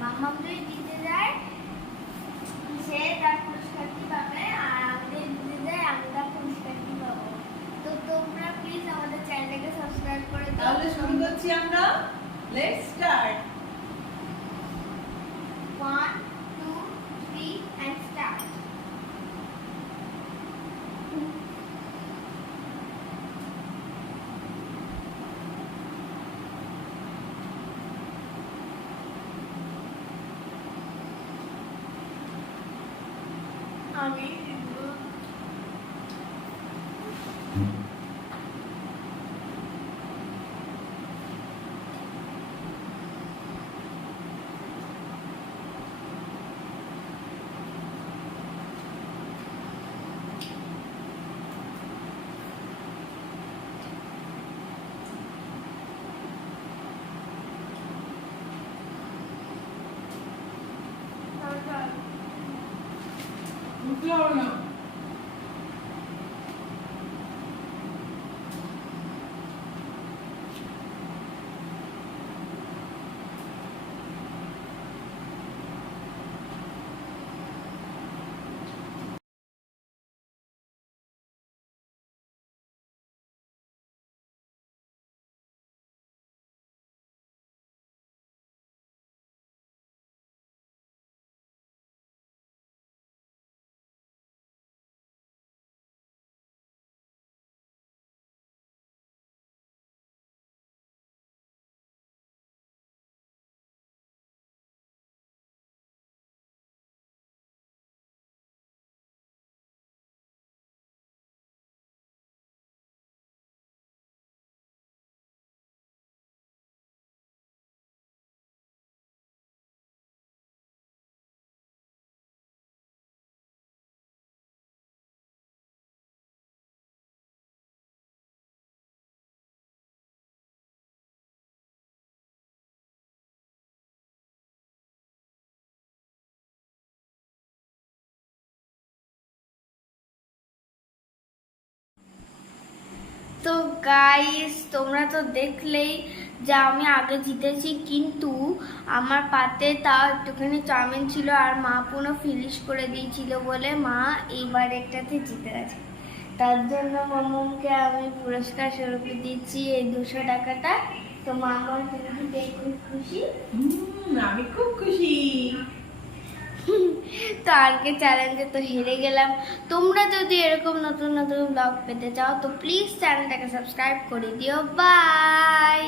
মাম্মাম যদি জিতে যায় সে তার পুরস্কারটি পাবে, আর আমাদের জিতে যায় আমি তার পুরস্কারটি পাবো। তো তোমরা প্লিজ আমাদের চ্যানেলটাকে সাবস্ক্রাইব করে দাও। তাহলে শুরু করছি আমরা। Let's start. 1 2 3 and start. আমি উঠতে হবে না। তো গাইস তোমরা তো দেখলেই যে আমি আগে জিতেছি, কিন্তু আমার পাতে তাও একটুখানি চাউমিন ছিল আর মা পুরো ফিনিশ করে দিয়েছিল বলে মা এইবার একটাতে জিতে গেছে। তার জন্য মামুমকে আমি পুরস্কার স্বরূপে দিচ্ছি এই 200 টাকাটা। তো মামুম তুমি খুব খুশি? আমি খুব খুশি। তো আজকে চ্যালেঞ্জে তো হেরে গেলাম। তোমরা যদি এরকম নতুন নতুন ব্লগ পেতে চাও তো প্লিজ চ্যানেলটাকে সাবস্ক্রাইব করে দিও। বাই।